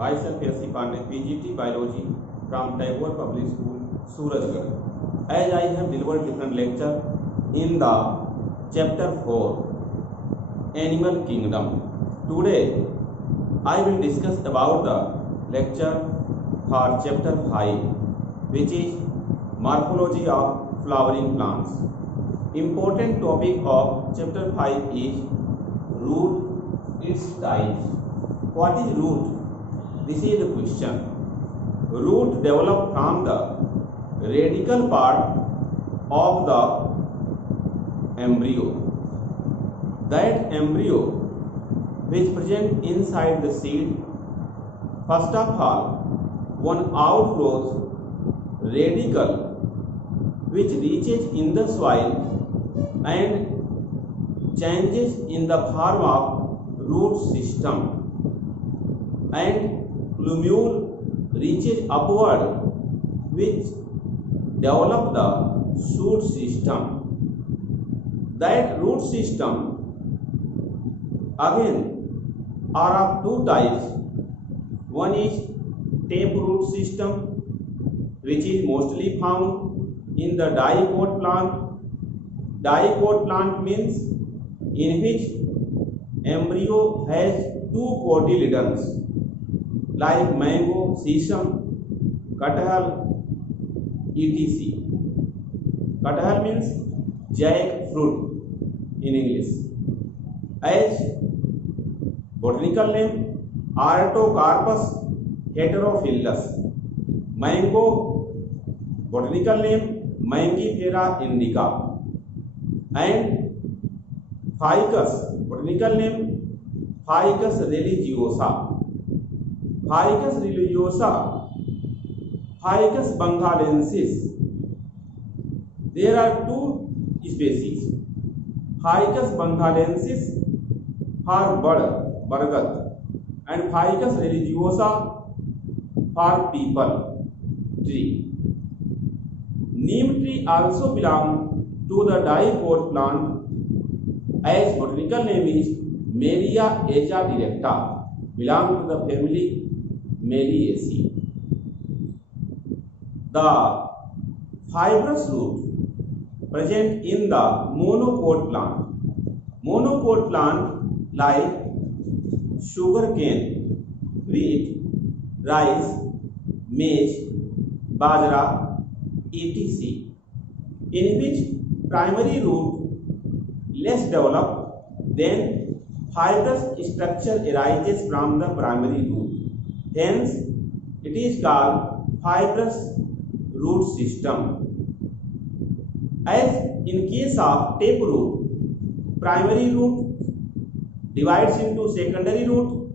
Myself S.C. Pandey, PGT Biology from Tagore Public School, Surajgarh. As I have delivered different lecture in the chapter 4, Animal Kingdom. Today I will discuss about the lecture for chapter 5, which is Morphology of Flowering Plants. Important topic of chapter 5 is root, its types. What is root? This is the question. Root develop from the radical part of the embryo. That embryo which present inside the seed, first of all, one outgrows radical which reaches in the soil and changes in the form of root system, and plumule reaches upward which develop the shoot system. That root system again are of two types. One is taproot system, which is mostly found in the dipot plant. Dipot plant means in which embryo has two cotyledons like mango, sesame, kathal, etc. Kathal means jackfruit in English. As botanical name Artocarpus heterophyllus. Mango botanical name Mangifera indica. And ficus botanical name Ficus religiosa. Ficus religiosa, Ficus bengalensis. There are two species. Ficus bengalensis for bargat and Ficus religiosa for people tree. Neem tree also belong to the dipot plant, as botanical name is Melia acia directa, belong to the family Meliaceae. The fibrous root present in the monopod plant. Monopod plant like sugarcane, wheat, rice, maize, bajra, etc., in which primary root less developed, then fibrous structure arises from the primary root. Hence, it is called fibrous root system. As in case of taproot, primary root divides into secondary root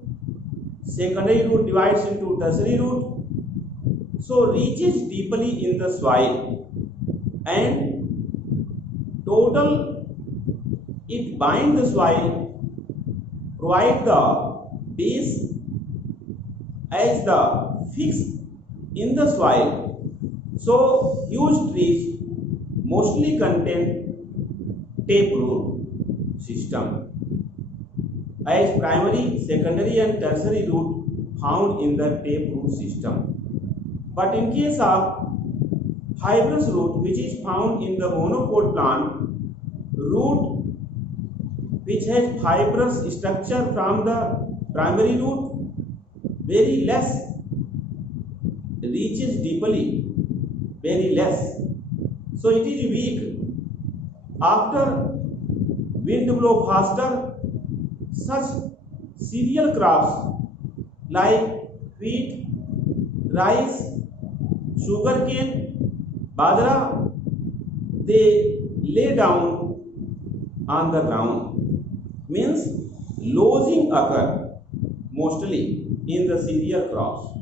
divides into tertiary root, so reaches deeply in the soil, and total it binds the soil, provide the base as the fix in the soil. So huge trees mostly contain taproot system, as primary, secondary and tertiary root found in the taproot system. But in case of fibrous root, which is found in the monopod plant, root which has fibrous structure from the primary root very less, reaches deeply, very less. So it is weak. After wind blow faster, such cereal crops like wheat, rice, sugarcane, bajra, they lay down on the ground. Means lodging occur mostly in the cereal crops.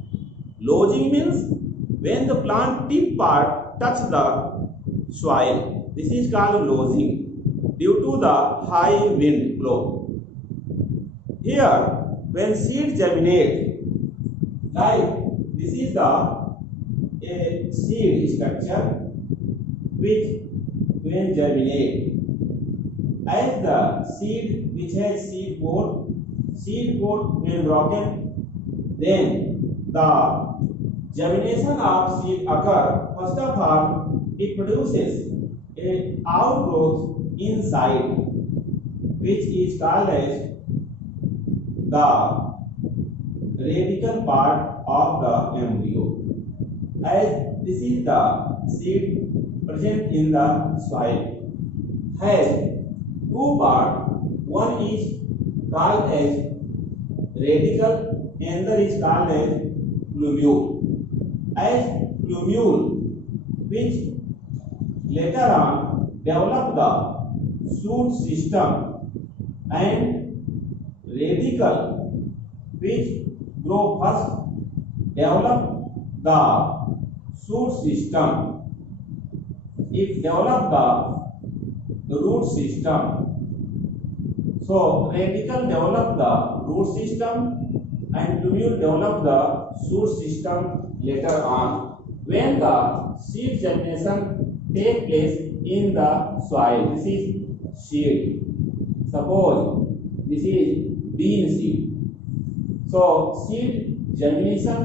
Lodging means when the plant tip part touch the soil. This is called lodging due to the high wind blow. Here, when seed germinate, like this is the seed structure which when germinate, as the seed which has seed pod when broken, then the germination of seed occur, first of all, it produces a outgrowth inside, which is called as the radical part of the embryo. As this is the seed present in the soil, has two parts. One is called as radical, another is called as plumule. As plumule, which later on develop the shoot system, and radical, which grow first, develop the shoot system. It develop the root system. So radical develop the root system and plumule develop the shoot system later on, when the seed germination take place in the soil. This is seed. Suppose this is bean seed. So seed germination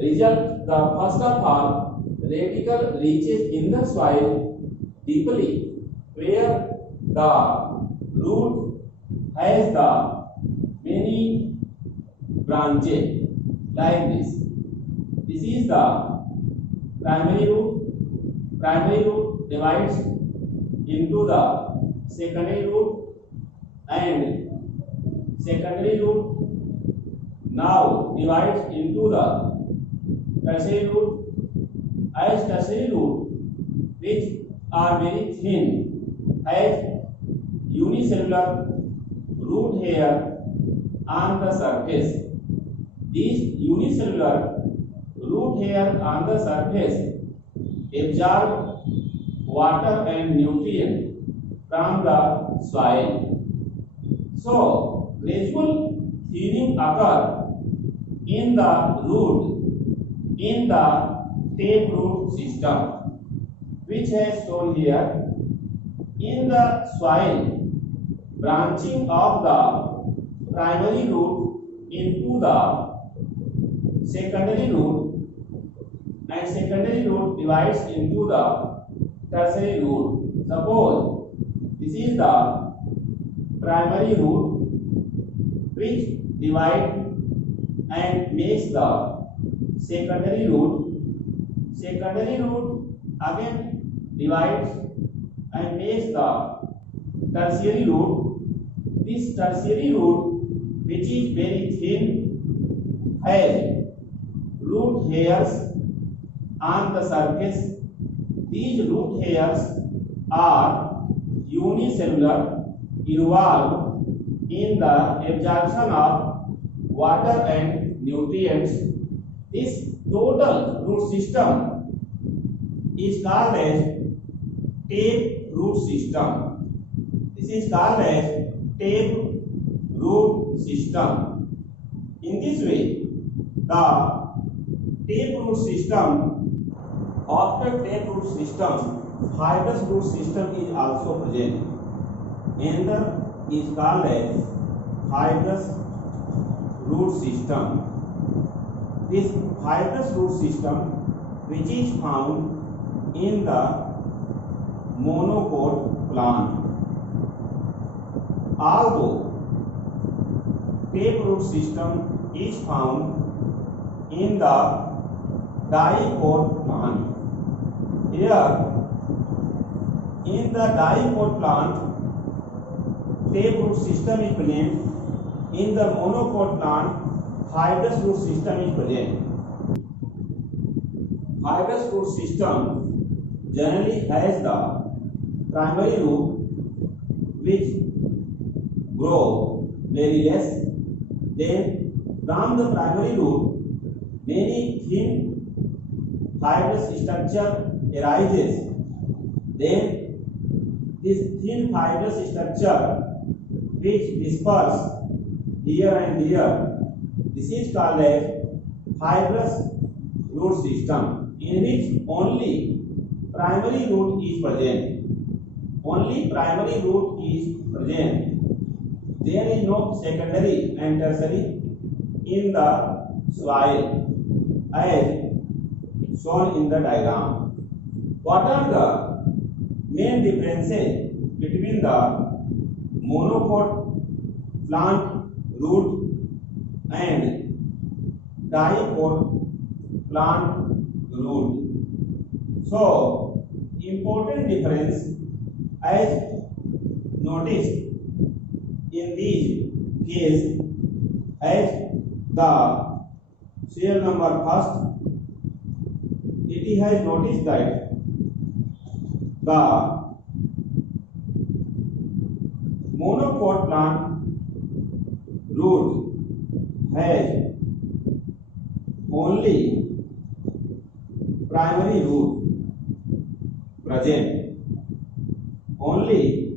result, the first of all, radical reaches in the soil deeply, where the root has the many branches like this. This is the primary root. Primary root divides into the secondary root, and secondary root now divides into the tertiary root. As tertiary root, which are very thin, has unicellular root hair on the surface. These unicellular root hair on the surface absorb water and nutrient from the soil. So gradual thinning occur in the root in the taproot system, which has shown here. In the soil, branching of the primary root into the secondary root, and secondary root divides into the tertiary root. Suppose this is the primary root, which divide and makes the secondary root. Secondary root again divides and makes the tertiary root. This tertiary root, which is very thin, has root hairs on the surface. These root hairs are unicellular, involved in the absorption of water and nutrients. This total root system is called as taproot system. This is called as taproot system. In this way, the taproot system, after taproot system, fibrous root system is also present. Another is called as fibrous root system. This fibrous root system, which is found in the monocot plant. Although taproot system is found in the dicot plant. Here, in the dicot plant, taproot system is present. In the monocot plant, fibrous root system is present. Fibrous root system generally has the primary root, which grow very less. Then from the primary root, many thin fibrous structure arises. Then this thin fibrous structure, which disperse here and here, this is called as fibrous root system, in which only primary root is present. Only primary root is present. There is no secondary and tertiary in the soil. as shown in the diagram. What are the main differences between the monocot plant root and dicot plant root? So, important difference as noticed in these case as the serial number first, it has noticed that the monocot plant root has only primary root present, only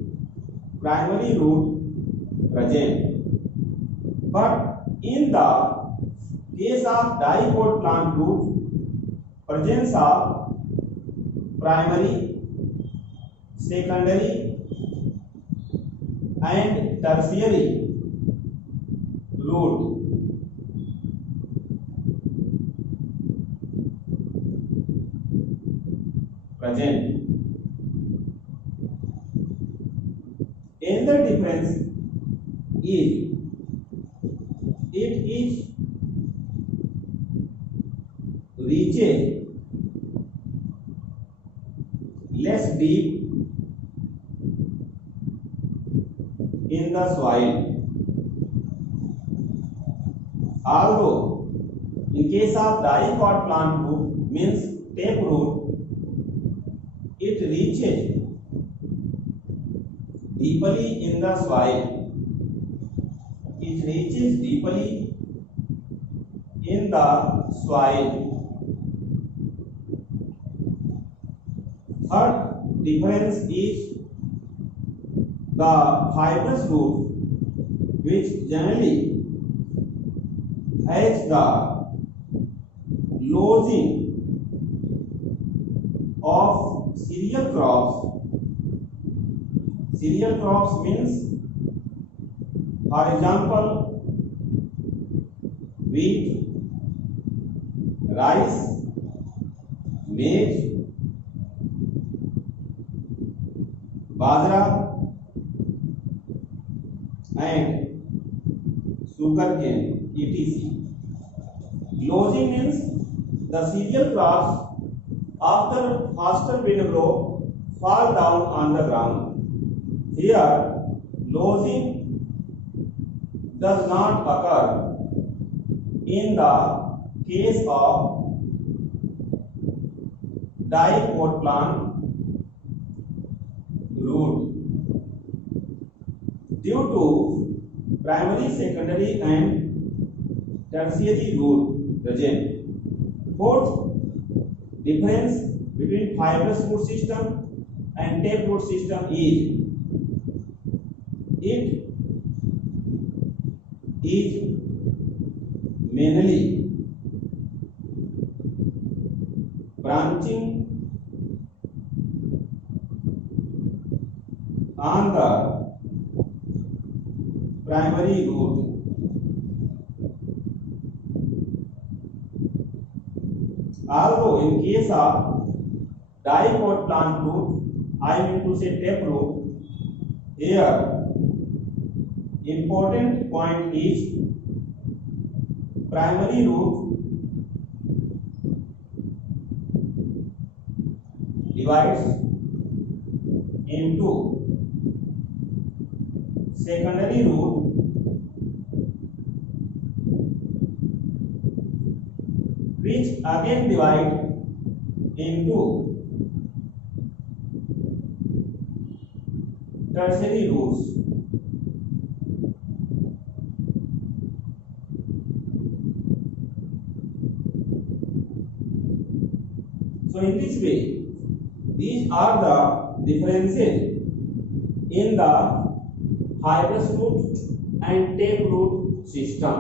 primary root present. But in the case of dicot plant root, presence of primary, secondary and tertiary root present. Another difference is it is reaches less deep in the soil. Although in case of dicot plant root means taproot, it reaches deeply in the soil. It reaches deeply in the soil. Third difference is the fibrous root, which generally has the lozing of cereal crops. Cereal crops means, for example, wheat, rice, maize, bajra and sugarcane, etc. Lozing means the cereal crops after faster wind blow fall down on the ground. Here, lozing does not occur in the case of dicot plant root due to primary, secondary and tertiary root present. Fourth difference between fibrous root system and taproot system is it is mainly branching on the primary root. Although in case of dicot plant root, I mean to say taproot, here important point is primary root divides into secondary root which again divide into tertiary roots. So in this way, these are the differences in the fibrous root and taproot system.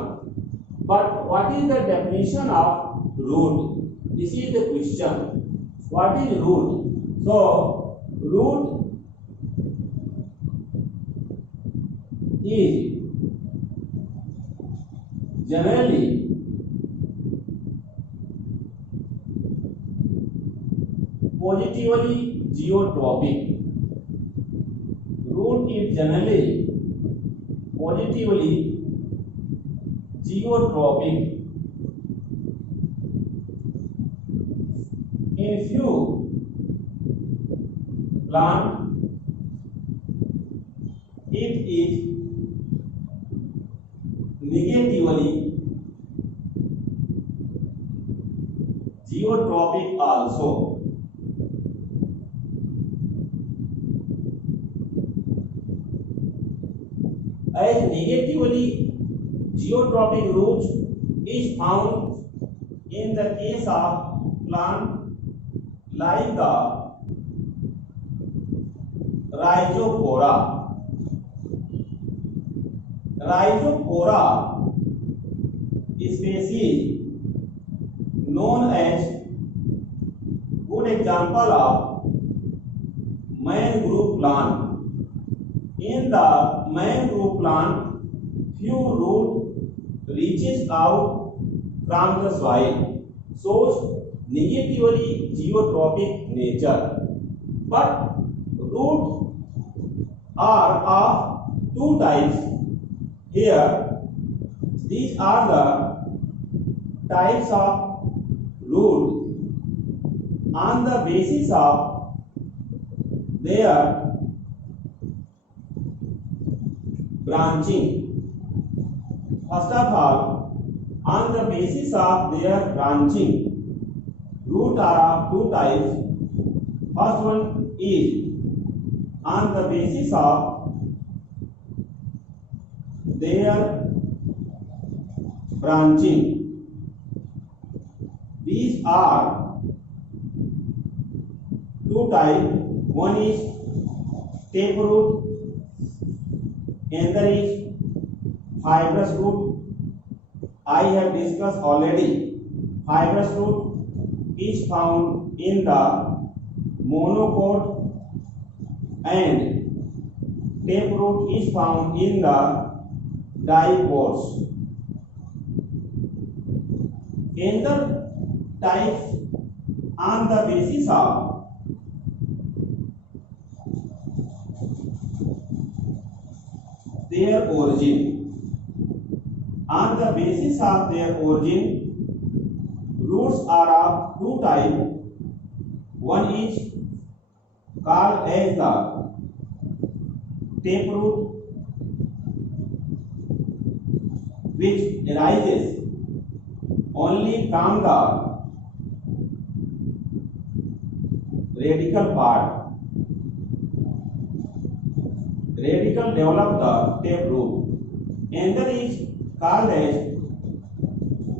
But what is the definition of root? This is the question. What is root? So root is generally positively geotropic. Root is generally positively geotropic. In few plant it is negatively geotropic also. As negatively geotropic roots is found in the case of plant like the Rhizophora. Rhizophora species known as good example of mangrove plant. In the mangrove plant, few root reaches out from the soil, shows negatively geotropic nature. But roots are of two types. Here, these are the types of root on the basis of their branching. First of all, on the basis of their branching, root are of two types. First one is on the basis of their branching. These are two types. One is taproot, another is fibrous root. I have discussed already. Fibrous root is found in the monocot and taproot is found in the dicots. Another type on the basis of their origin. On the basis of their origin, roots are of two types. One is called as the taproot, which arises only from the radical part. Radical develop the taproot. Another is called as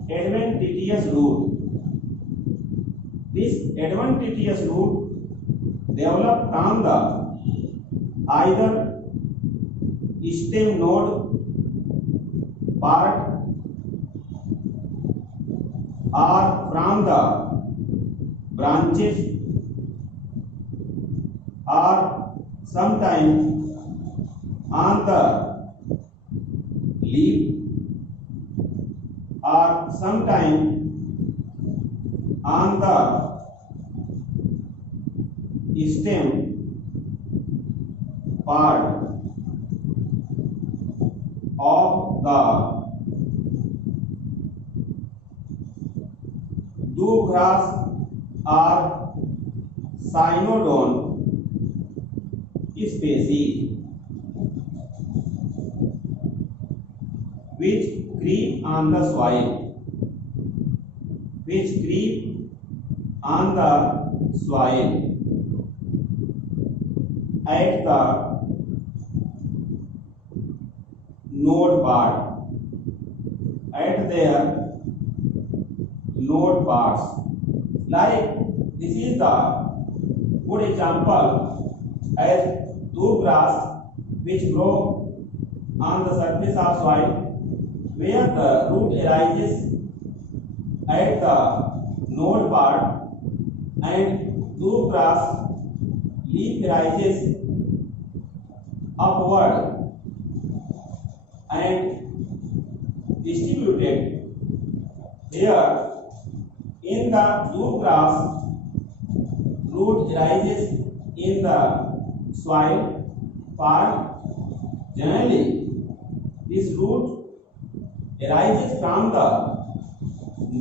adventitious root. This adventitious root develop from the either stem node part or from the branches or sometimes on the leaf or sometimes on the stem part of the douglas or cynodon species, which creep on the soil, at the node part, at their node parts. Like this is the good example as douglas which grow on the surface of soil, where the root arises at the node part and douglas leaf rises upward and distributed. Here in the douglas root arises in the soil part. Generally, this root arises from the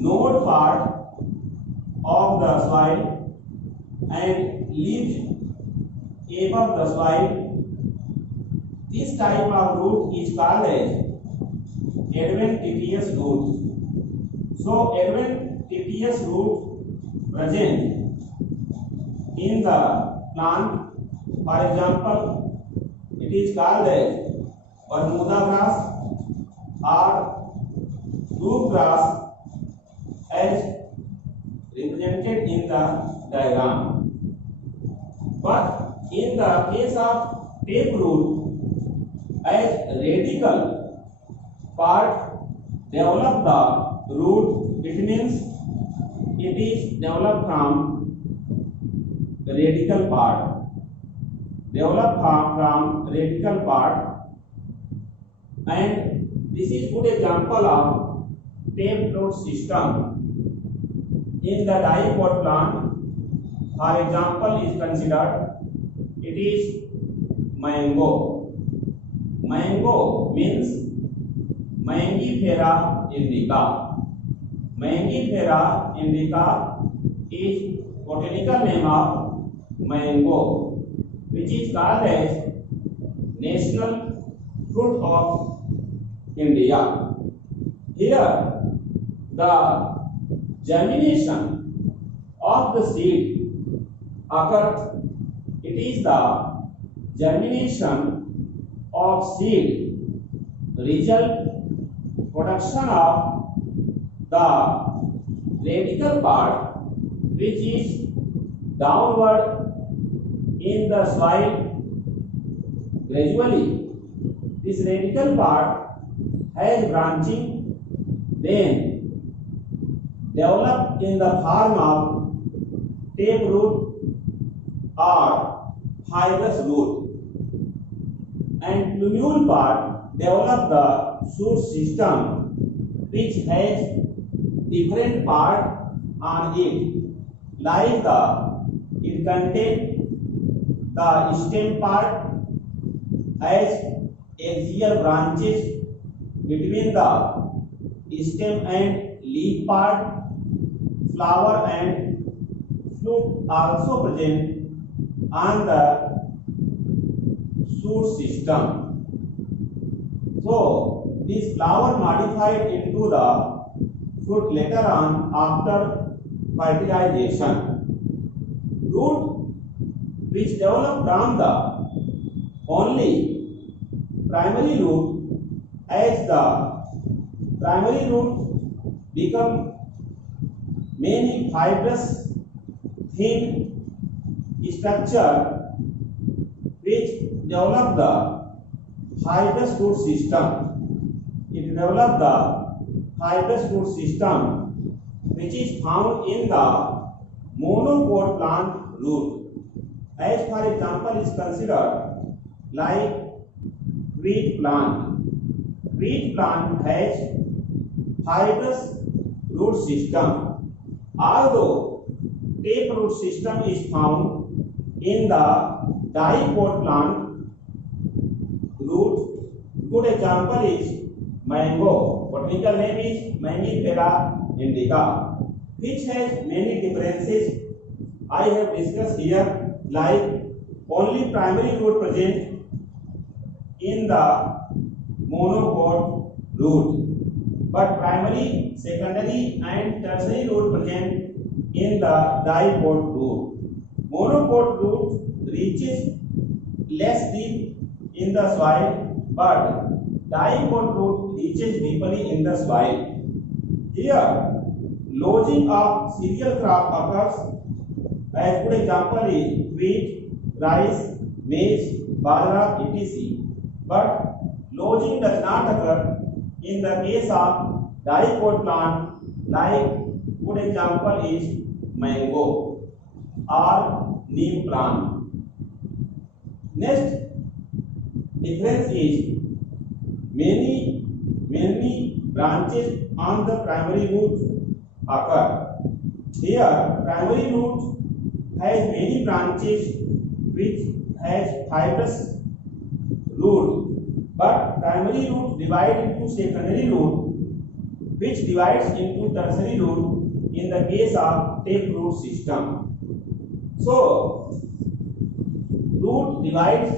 node part of the soil and lives above the soil. This type of root is called as adventitious root. So, adventitious root present in the plant. For example, it is called as Bermuda grass or roof grass as represented in the diagram. But in the case of taproot, as radical part develop the root, it means it is developed from the radical part. Developed from radical part, and this is good example of taproot system in the dipot plant. For example is considered, it is mango. Mango means Mangifera indica. Mangifera indica is botanical name of mango, which is called as national fruit of India. Here, the germination of the seed occurs. It is the germination of seed result production of the radical part which is downward in the soil. Gradually, this radical part has branching, then develop in the form of taproot or fibrous root, and plumule part develop the shoot system which has different part on it, like it contains the stem part as axial branches between the stem and leaf part. Flower and fruit also present on the shoot system. So this flower modified into the fruit later on after fertilization. Root which develop from the only primary root, as the primary root become many fibrous thin structure which develop the fibrous root system. It develop the fibrous root system which is found in the monopod plant root. As for example is considered like wheat plant. Wheat plant has fibrous root system. Although taproot system is found in the dipot plant root, good example is mango. Botanical name is Mangifera indica, which has many differences I have discussed here, like only primary root present in the monopod root, but primary, secondary and tertiary root present in the dipot root. Monopod root reaches less deep in the soil, but dipot root reaches deeply in the soil. Here, lodging of cereal crop occurs. As good example is wheat, rice, maize, bajra, etc. But lodging does not occur in the case of dipot plant, like good example is mango or neem plant. Next difference is many branches on the primary root occur. Here primary root has many branches which has fibrous root, but primary root divide into secondary root which divides into tertiary root in the case of taproot system. So root divides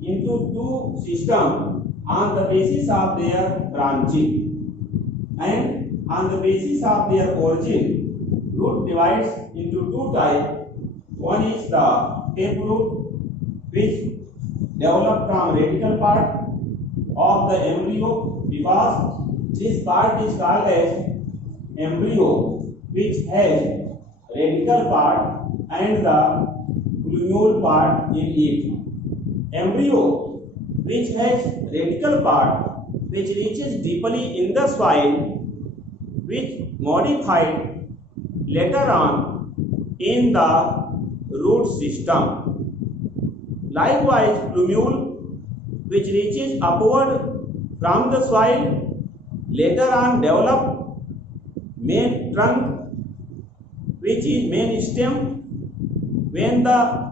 into two systems on the basis of their branching, and on the basis of their origin, root divides into two types. One is the taproot, which develop from radical part of the embryo, because this part is called as embryo, which has radical part and the plumule part in it. Embryo which has radical part which reaches deeply in the soil, which modified later on in the root system. Likewise, plumule which reaches upward from the soil later on develop main trunk, which is main stem. When the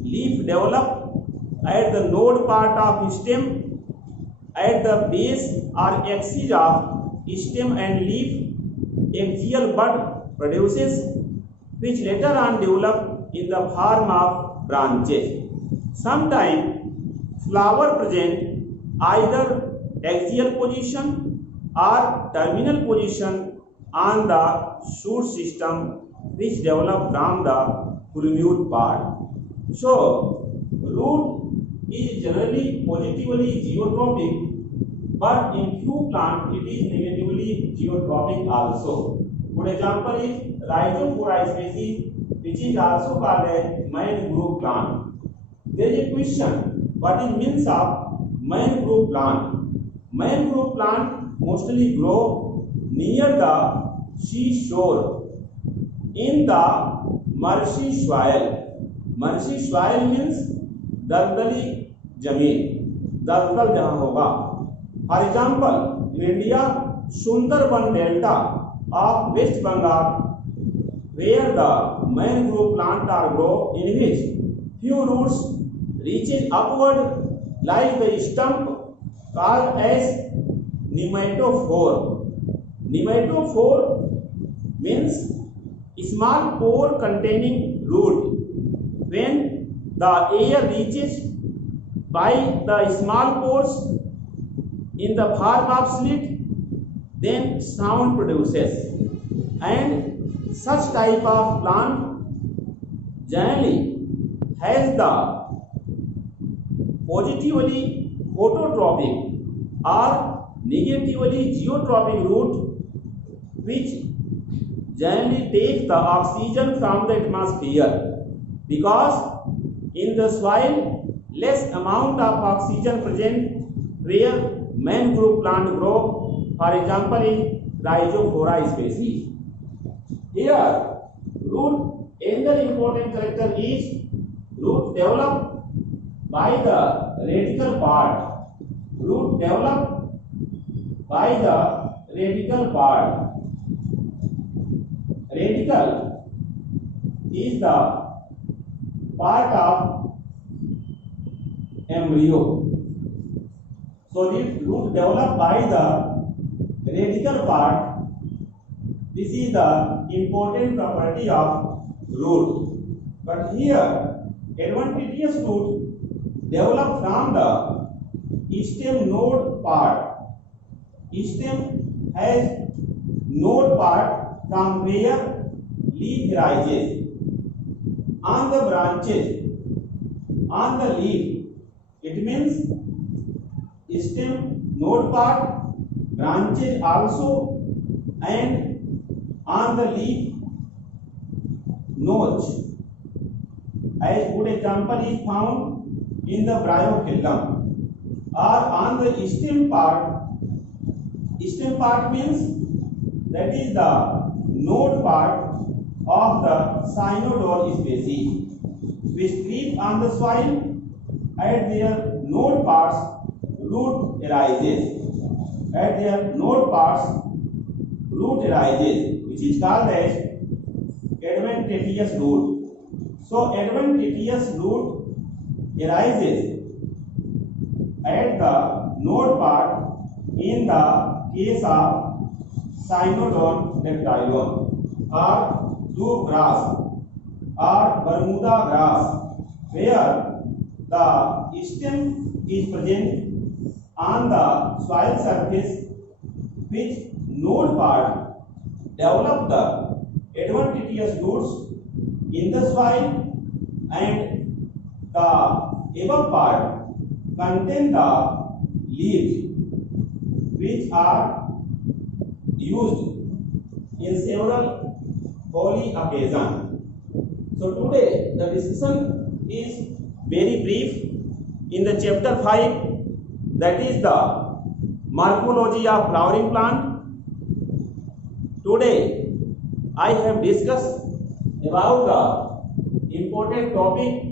leaf develop at the node part of stem, at the base or axis of stem and leaf, axial bud produces, which later on develop in the form of branches. Sometimes flower present either axial position or terminal position on the shoot system, which develop from the plumule part. So root is generally positively geotropic, but in few plants it is negatively geotropic also. Good example is Rhizophora species, which is also called a mangrove plant. There is a question: what is means of mangrove plant? Mangrove plant mostly grow near the seashore in the marshy soil. Marshy soil means दलदली जमीन, दलदल जहां होगा. For example, in India Sundarban delta of West Bengal, where the mangrove plant are grow, in which few roots reaches upward like the stump called as nematophore. Nematophore means small pore containing root. When the air reaches by the small pores in the form of slit, then sound produces, and such type of plant generally has the positively phototropic or negatively geotropic root, which generally takes the oxygen from the atmosphere, because in the soil less amount of oxygen present where mangrove plant grow. For example, in Rhizophora species. Here, root another important character is root developed by the radical part. Root developed by the radical part. Radical is the part of embryo. So this root developed by the radical part. This is the important property of root. But here, adventitious root develop from the stem node part. Stem has node part from where leaf rises. On the branches, on the leaf, it means stem node part, branches also, and on the leaf notch. As good example is found in the bryophyllum. Or on the stem part means that is the node part of the cyanodole species, which creep on the soil. At their node parts, root arises. At their node parts, root arises, which is called as adventitious root. So adventitious root arises at the node part in the case of Cynodon dactylon or tube grass or Bermuda grass, where the stem is present on the soil surface, which node part develop the adventitious roots in the soil, and the above part contain the leaves which are used in several holy occasions. So today the discussion is very brief in the chapter 5, that is the morphology of flowering plant. Today I have discussed about the important topic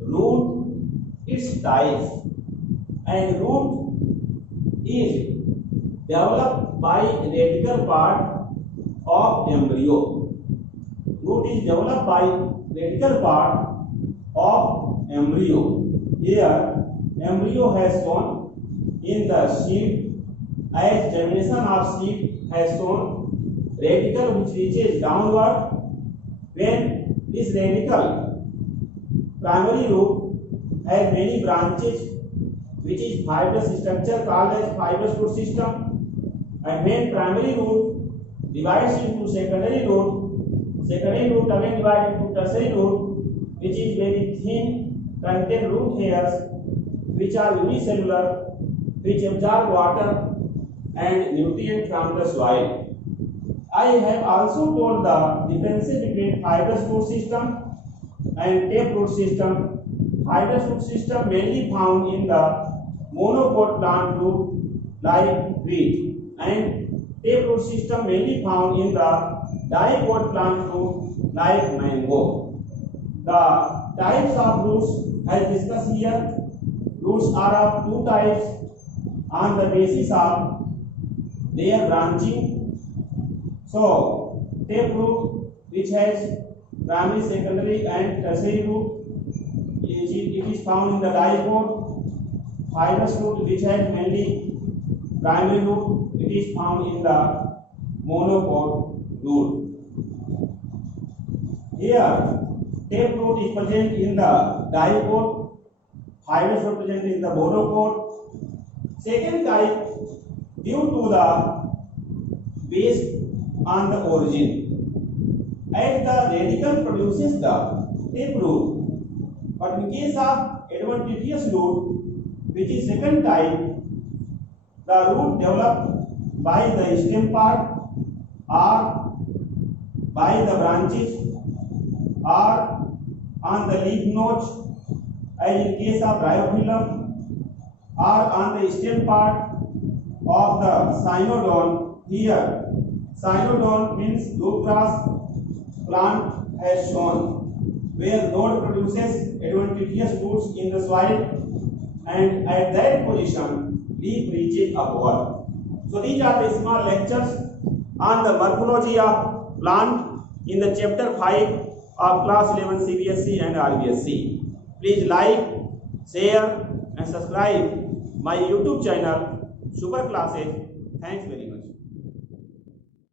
root, its types, and root is developed by radical part of embryo. Root is developed by radical part of embryo. Here embryo has shown in the seed, as germination of seed has shown radical which reaches downward. When this radical primary root has many branches, which is fibrous structure called as fibrous root system, and when primary root divides into secondary root again divided into tertiary root, which is very thin, contain root hairs which are unicellular, which absorb water and nutrient from the soil. I have also told the differences between fibrous root system and taproot system. Fibrous root system mainly found in the monocot plant root like wheat, and taproot system mainly found in the dicot plant root like mango. The types of roots as discussed here. Roots are of two types on the basis of their branching. So taproot, which has primary, secondary and tertiary root, it is found in the dicot. Fibrous root, which has mainly primary root, it is found in the monocot root. Here taproot is present in the dicot, fibrous root present in the monocot. Second type, due to the base on the origin, and the radical produces the taproot. But in case of adventitious root, which is second type, the root developed by the stem part or by the branches or on the leaf nodes, as in case of Bryophyllum, or on the stem part of the Cynodon. Here Cynodon means tube grass plant has shown, where node produces adventitious roots in the soil, and at that position leaf reaches upward. So these are the small lectures on the morphology of plant in the chapter 5 of class 11 CBSE and RBSE. Please like, share and subscribe my YouTube channel Super Classes. Thanks very much.